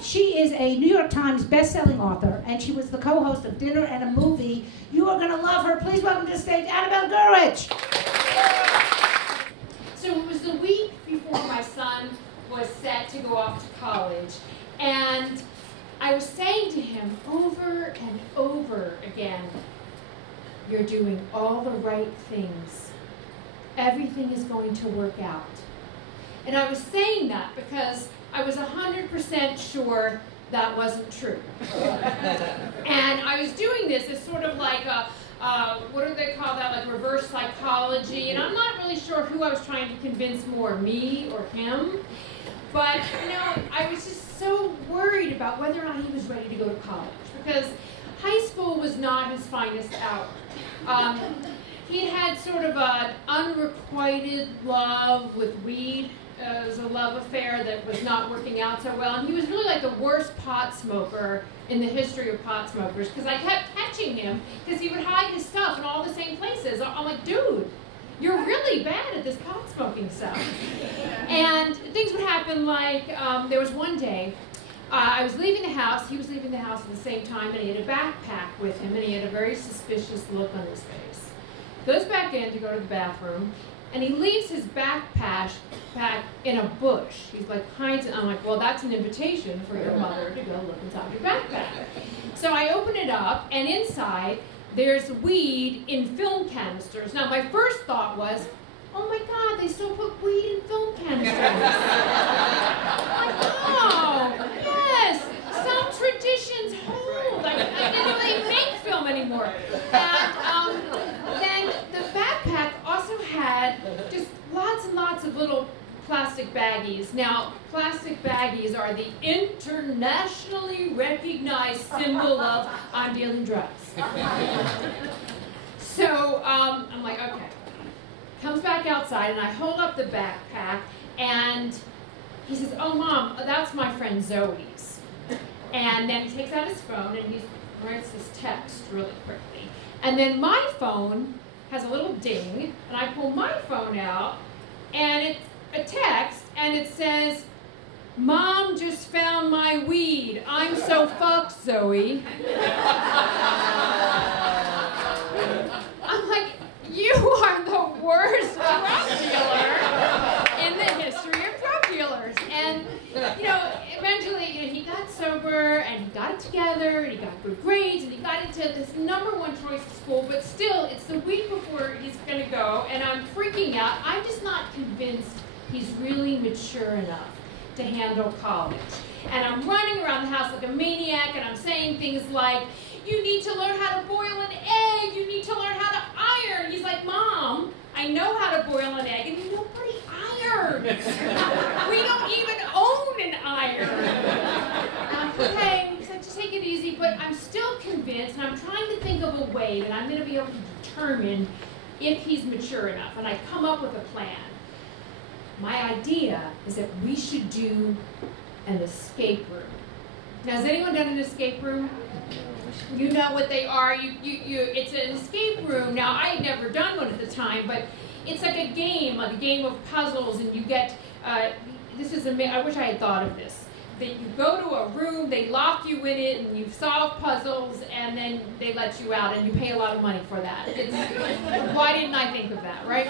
She is a New York Times best-selling author, and she was the co-host of Dinner and a Movie. You are going to love her. Please welcome to the stage, Annabelle Gurwitch. So it was the week before my son was set to go off to college, and I was saying to him over and over again, "You're doing all the right things. Everything is going to work out." And I was saying that because I was 100% sure that wasn't true. And I was doing this as sort of like a, what do they call that, like reverse psychology, and I'm not really sure who I was trying to convince more, me or him. But, you know, I was just so worried about whether or not he was ready to go to college, because high school was not his finest hour. He had sort of an unrequited love with weed. It was a love affair that was not working out so well, and he was really like the worst pot smoker in the history of pot smokers, because I kept catching him because he would hide his stuff in all the same places. I'm like, dude, you're really bad at this pot smoking stuff. And things would happen like, there was one day, I was leaving the house, he was leaving the house at the same time, and he had a backpack with him, and he had a very suspicious look on his face. Goes back in to go to the bathroom, and he leaves his backpack in a bush. He's like, hides it. I'm like, well, that's an invitation for your mother to go look inside your backpack. So I open it up, and inside, there's weed in film canisters. Now, my first thought was, oh my God, they still put weed in film canisters. Like, oh, yes, some traditions hold. I didn't know they make film anymore. And then the backpack also had just lots and lots of little plastic baggies. Now, plastic baggies are the internationally recognized symbol of I'm dealing drugs. So I'm like, okay. Comes back outside, and I hold up the backpack, and he says, oh, Mom, that's my friend Zoe's. And then he takes out his phone, and he writes this text really quickly. And then my phone has a little ding, and I pull my phone out, and it's a text, and it says, Mom just found my weed. I'm so fucked, Zoe. I'm like, you are the worst drug dealer in the history of drug dealers. And, you know, eventually, you know, he got sober, and he got it together, and he got good grades, and he got into this #1 choice of school, but still, it's the week before he's going to go, and I'm freaking out. I'm just not convinced he's really mature enough to handle college. And I'm running around the house like a maniac, and I'm saying things like, you need to learn how to boil an egg, you need to learn how to iron. He's like, Mom, I know how to boil an egg, and nobody irons. We don't even own an iron. Okay, so just take it easy, but I'm still convinced, and I'm trying to think of a way that I'm going to be able to determine if he's mature enough, and I come up with a plan. My idea is that we should do an escape room. Now, has anyone done an escape room? You know what they are. It's an escape room. Now, I had never done one at the time, but it's like a game of puzzles, and you get, I wish I had thought of this. That you go to a room, they lock you in it, and you solve puzzles, and then they let you out, and you pay a lot of money for that. Why didn't I think of that, right?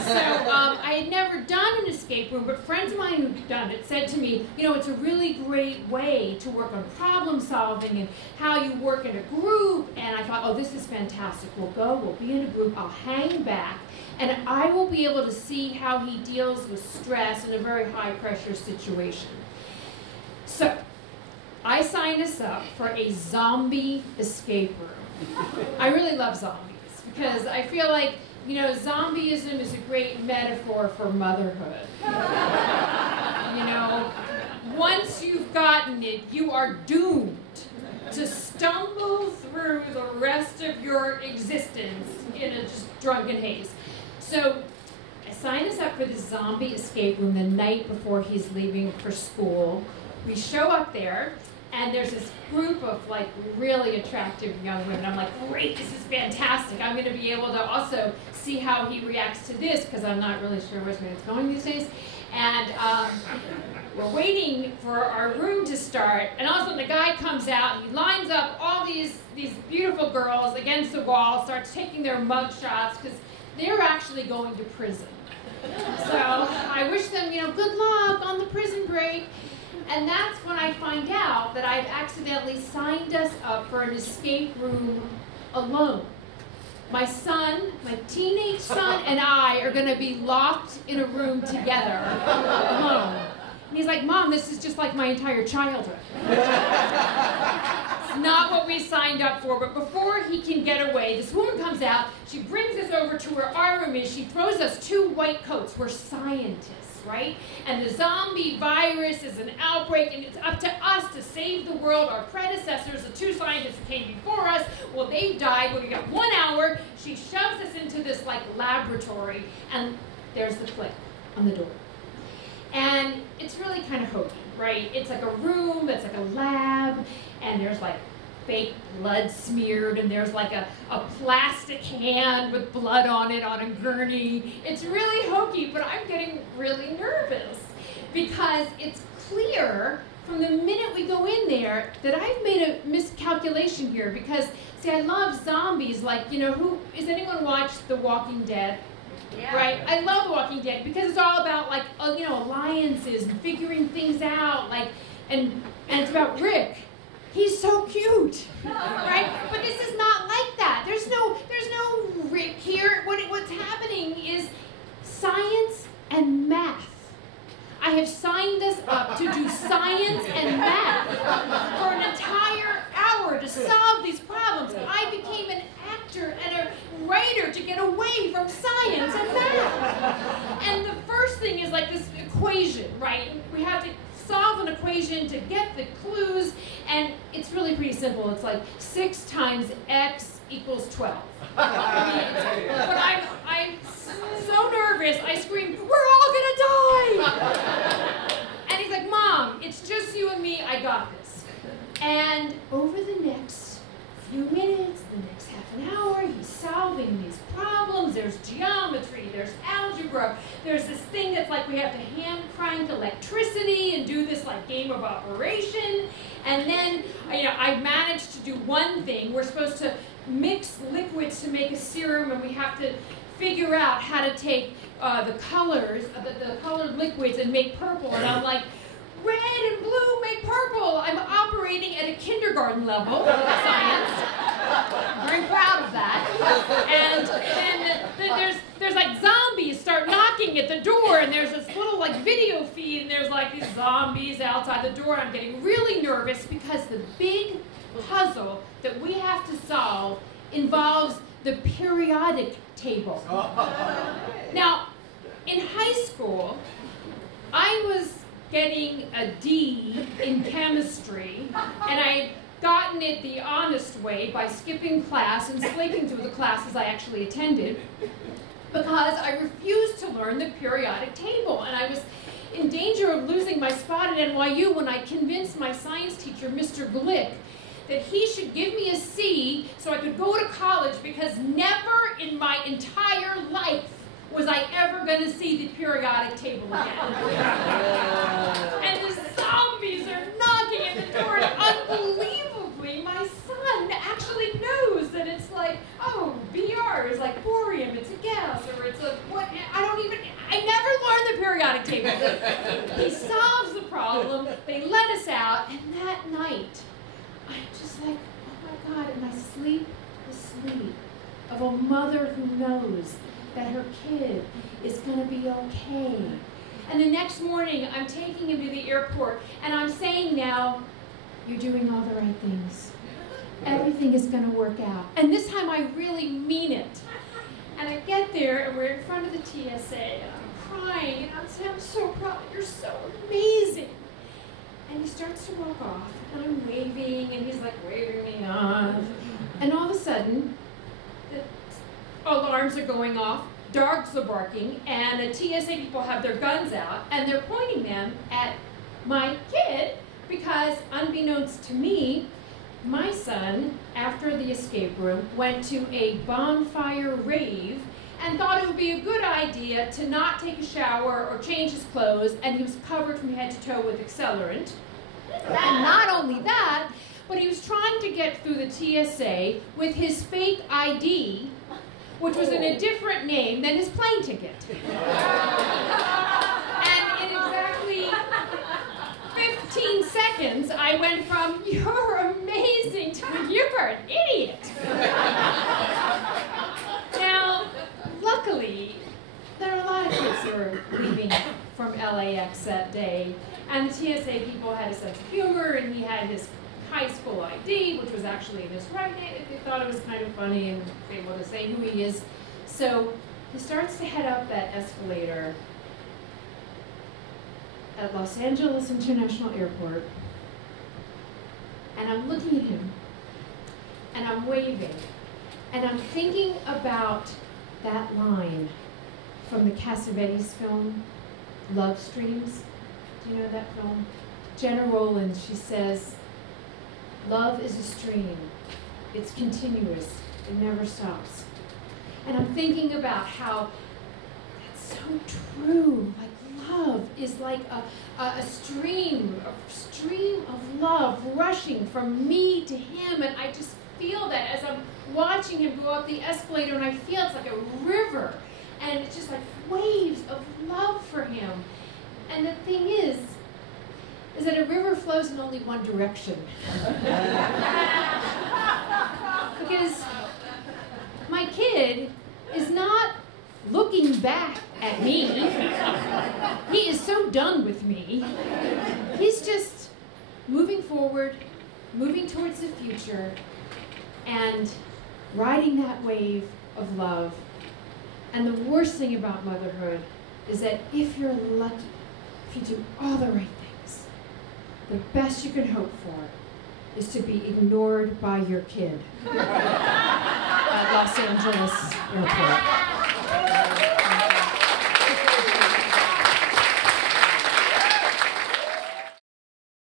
So I had never done an escape room, but friends of mine who'd done it said to me, you know, it's a really great way to work on problem solving and how you work in a group. And I thought, oh, this is fantastic. We'll go, we'll be in a group, I'll hang back, and I will be able to see how he deals with stress in a very high-pressure situation. So, I signed us up for a zombie escape room. I really love zombies because I feel like, you know, zombieism is a great metaphor for motherhood. You know, once you've gotten it, you are doomed to stumble through the rest of your existence in a just drunken haze. So, I signed us up for this zombie escape room the night before he's leaving for school. We show up there, and there's this group of like really attractive young women. I'm like, great, this is fantastic. I'm going to be able to also see how he reacts to this, because I'm not really sure which way it's going these days. And we're waiting for our room to start, and all of a sudden the guy comes out and he lines up all these beautiful girls against the wall, starts taking their mug shots because they're actually going to prison. So I wish them, good luck on the prison break. And that's when I find out that I've accidentally signed us up for an escape room alone. My son, my teenage son, and I are going to be locked in a room together, alone. And he's like, Mom, this is just like my entire childhood. It's not what we signed up for, but before he can get away, this woman comes out, she brings us over to where our room is, she throws us 2 white coats. We're scientists, right? And the zombie virus is an outbreak, and it's up to us to save the world. Our predecessors, the 2 scientists who came before us, well, they've died. We got 1 hour. She shoves us into this, laboratory, and there's the click on the door. And it's really kind of hokey, right? It's like a room, it's like a lab, and there's fake blood smeared, and there's a plastic hand with blood on it on a gurney. It's really hokey, but I'm getting really nervous because it's clear from the minute we go in there that I've made a miscalculation here because, see, I love zombies, has anyone watched The Walking Dead? Yeah. Right? I love The Walking Dead because it's all about alliances and figuring things out, and it's about Rick. He's so cute, right? But this is not like that. There's no Rick here. What's happening is science and math. I have signed us up to do science and math for an entire hour to solve these problems. I became an actor and a writer to get away from science and math. And the first thing is this equation, right? We have to solve an equation to get the clues, and it's really pretty simple. It's 6 times x equals 12. But I'm so nervous, I scream, we're all gonna die! And he's like, Mom, it's just you and me, I got this. And over the next few minutes, the next half an hour, he's solving these problems. There's geometry, there's algebra, there's this thing that's we have to hand crank electricity and do this game of operation. And then, I've managed to do one thing. We're supposed to mix liquids to make a serum, and we have to figure out how to take the colors, the colored liquids, and make purple. And I'm like, red and blue make purple. I'm operating at a kindergarten level of science. I'm very proud of that. And then there's zombies start knocking at the door, and there's this little video feed, and there's these zombies outside the door. I'm getting really nervous because the big puzzle that we have to solve involves the periodic table. Now, in high school, I was getting a D in chemistry, and I'd gotten it the honest way by skipping class and sleeping through the classes I actually attended because I refused to learn the periodic table, and I was in danger of losing my spot at NYU when I convinced my science teacher, Mr. Glick, that he should give me a C so I could go to college because never in my entire life was I ever going to see the periodic table again. And the zombies are knocking at the door, and unbelievably, my son actually knows that it's BR is borium, it's a gas, or it's I never learned the periodic table. He solves the problem, they let us out, and that night, I'm just oh my God, and I sleep the sleep of a mother who knows that her kid is going to be okay. And the next morning, I'm taking him to the airport, and I'm saying now, you're doing all the right things. Everything is going to work out. And this time, I really mean it. And I get there, and we're in front of the TSA, and I'm crying, and I'm saying, I'm so proud, you're so amazing. And he starts to walk off, and I'm waving, and he's waving me off. And all of a sudden, the alarms are going off, dogs are barking, and the TSA people have their guns out, and they're pointing them at my kid because, unbeknownst to me, my son, after the escape room, went to a bonfire rave and thought it would be a good idea to not take a shower or change his clothes, and he was covered from head to toe with accelerant. And not only that, but he was trying to get through the TSA with his fake ID, which was in a different name than his plane ticket. And in exactly 15 seconds, I went from, "You're amazing," to, "You're an idiot." Now, luckily, there are a lot of kids who were leaving from LAX that day, and the TSA people had a sense of humor, and he had his high school ID, which was actually in his right name. They thought it was kind of funny and able to say who he is. So he starts to head up that escalator at Los Angeles International Airport, and I'm looking at him, and I'm waving, and I'm thinking about that line from the Cassavetes film, Love Streams. Do you know that film? Jenna Rowland, she says, "Love is a stream. It's continuous. It never stops." And I'm thinking about how that's so true. Like, love is like a stream of love rushing from me to him, and I just feel that as I'm watching him go up the escalator, and I feel it's like a river, and it's just like waves of love for him. And the thing is that a river flows in only one direction. Because my kid is not looking back at me. He is so done with me. He's just moving forward, moving towards the future, and riding that wave of love. And the worst thing about motherhood is that if you're lucky, if you do all the right things, the best you can hope for is to be ignored by your kid at Los Angeles Airport.